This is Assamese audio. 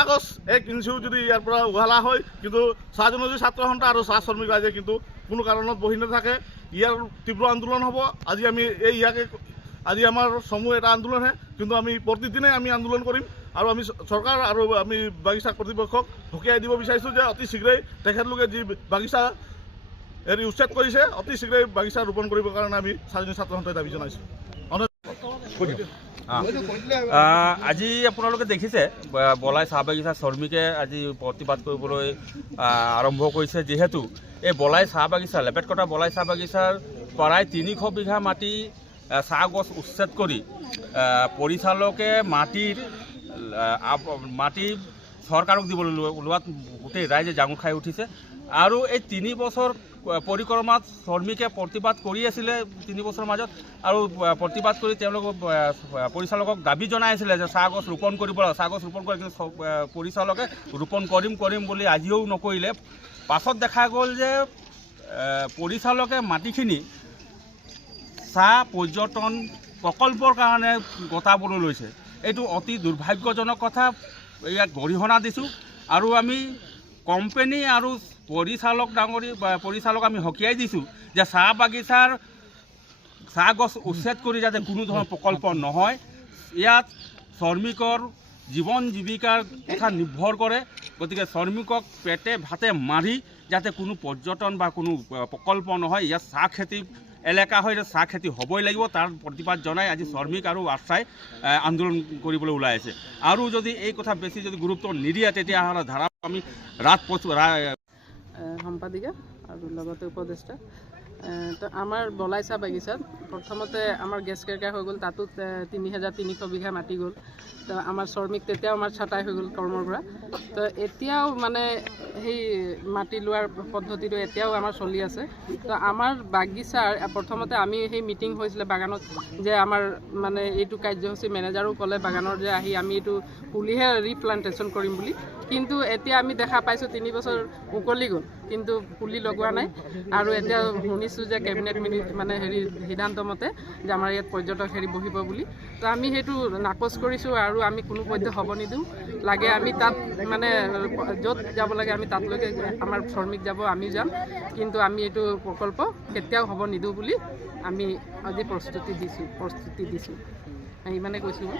কাগজ 1 ইঞ্চিও যদি ইয়াৰ পৰা উঘালা হয় কিন্তু চাহ জনজাতি ছাত্ৰ সন্থা আৰু চাহ শ্ৰমিক ৰাইজে কিন্তু কোনো কাৰণত বহি নাথাকে। ইয়াৰ তীব্ৰ আন্দোলন হ'ব। আজি আমি আজি আমাৰ সমূহ এটা আন্দোলনহে, কিন্তু আমি প্ৰতিদিনে আমি আন্দোলন কৰিম আৰু আমি চৰকাৰ আৰু আমি বাগিচা কৰ্তৃপক্ষক সকীয়াই দিব বিচাৰিছোঁ যে অতি শীঘ্ৰেই তেখেতলোকে যি বাগিচা উচ্ছেদ কৰিছে অতি শীঘ্ৰেই বাগিচা ৰোপণ কৰিবৰ কাৰণে আমি স্বাধীন ছাত্ৰ সন্থাই দাবী জনাইছোঁ। আজি আপোনালোকে দেখিছে বলাই চাহ বাগিচা শ্ৰমিকে আজি প্ৰতিবাদ কৰিবলৈ আৰম্ভ কৰিছে, যিহেতু এই বলাই চাহ বাগিচা লেপেটকটা বলাই চাহ বাগিচাৰ প্ৰায় 300 বিঘা মাটি চাহ গছ উচ্ছেদ কৰি পৰিচালকে মাটি চৰকাৰক দিবলৈ ওলোৱাত গোটেই ৰাইজে জাঙুৰ খাই উঠিছে। আৰু এই 3 বছৰ পৰিক্ৰমাত শ্ৰমিকে প্ৰতিবাদ কৰি আছিলে 3 বছৰৰ মাজত, আৰু প্ৰতিবাদ কৰি তেওঁলোকক পৰিচালকক দাবী জনাই আছিলে যে চাহ গছ ৰোপণ কৰিব লাগে, চাহ গছ ৰোপণ কৰে, কিন্তু পৰিচালকে ৰোপণ কৰিম বুলি আজিও নকৰিলে। পাছত দেখা গ'ল যে পৰিচালকে মাটিখিনি চাহ পৰ্যটন প্ৰকল্পৰ কাৰণে গতাবলৈ লৈছে। এইটো অতি দুৰ্ভাগ্যজনক কথা, ইয়াক গৰিহণা দিছোঁ। আৰু আমি কোম্পানী আৰু পৰিচালক আমি সকীয়াই দিছোঁ যে চাহ বাগিচাৰ চাহ গছ উচ্ছেদ কৰি যাতে কোনো ধৰণৰ প্ৰকল্প নহয়। ইয়াত শ্ৰমিকৰ জীৱন জীৱিকাৰ কথা নিৰ্ভৰ কৰে, গতিকে শ্ৰমিকক পেটে ভাতে মাৰি যাতে কোনো পৰ্যটন বা কোনো প্ৰকল্প নহয়। ইয়াত চাহ খেতি এলেকা হয়, চাহ খেতি হ'বই লাগিব। তাৰ প্ৰতিবাদ জনাই আজি শ্ৰমিক আৰু আশ্ৰাই আন্দোলন কৰিবলৈ ওলাই আছে। আৰু যদি এই কথা বেছি যদি গুৰুত্ব নিদিয়ে তেতিয়াহ'লে ধাৰা আমি সম্পাদিকা আৰু লগতে উপদেষ্টা তো আমাৰ বলাই চাহ বাগিচাত প্ৰথমতে আমাৰ গেছ কেৰকা হৈ গ'ল, তাতো 3300 বিঘা মাটি গ'ল। তো আমাৰ শ্ৰমিক তেতিয়াও আমাৰ ছাঁটাই হৈ গ'ল কৰ্মৰ পৰা। তো এতিয়াও মানে সেই মাটি লোৱাৰ পদ্ধতিটো এতিয়াও আমাৰ চলি আছে। তো আমাৰ বাগিচাৰ প্ৰথমতে আমি সেই মিটিং হৈছিলে বাগানত যে আমাৰ মানে এইটো কাৰ্যসূচী মেনেজাৰো ক'লে বাগানৰ যে আহি আমি এইটো পুলিহে ৰিপ্লান্টেশ্যন কৰিম বুলি, কিন্তু এতিয়া আমি দেখা পাইছোঁ 3 বছৰ উকলি গ'ল কিন্তু পুলি লগোৱা নাই। আৰু এতিয়া শুনিছোঁ যে কেবিনেট মানে সিদ্ধান্ত মতে যে আমাৰ ইয়াত পৰ্যটক বহিব বুলি। তো আমি সেইটো নাকচ কৰিছোঁ আৰু আমি কোনো পধ্যে হ'ব নিদিওঁ। লাগে আমি তাত মানে য'ত যাব লাগে আমি তাতলৈকে আমাৰ শ্ৰমিক যাব, আমিও যাম, কিন্তু আমি এইটো প্ৰকল্প কেতিয়াও হ'ব নিদিওঁ বুলি আমি আজি প্ৰস্তুতি দিছোঁ। ইমানে কৈছোঁ মই।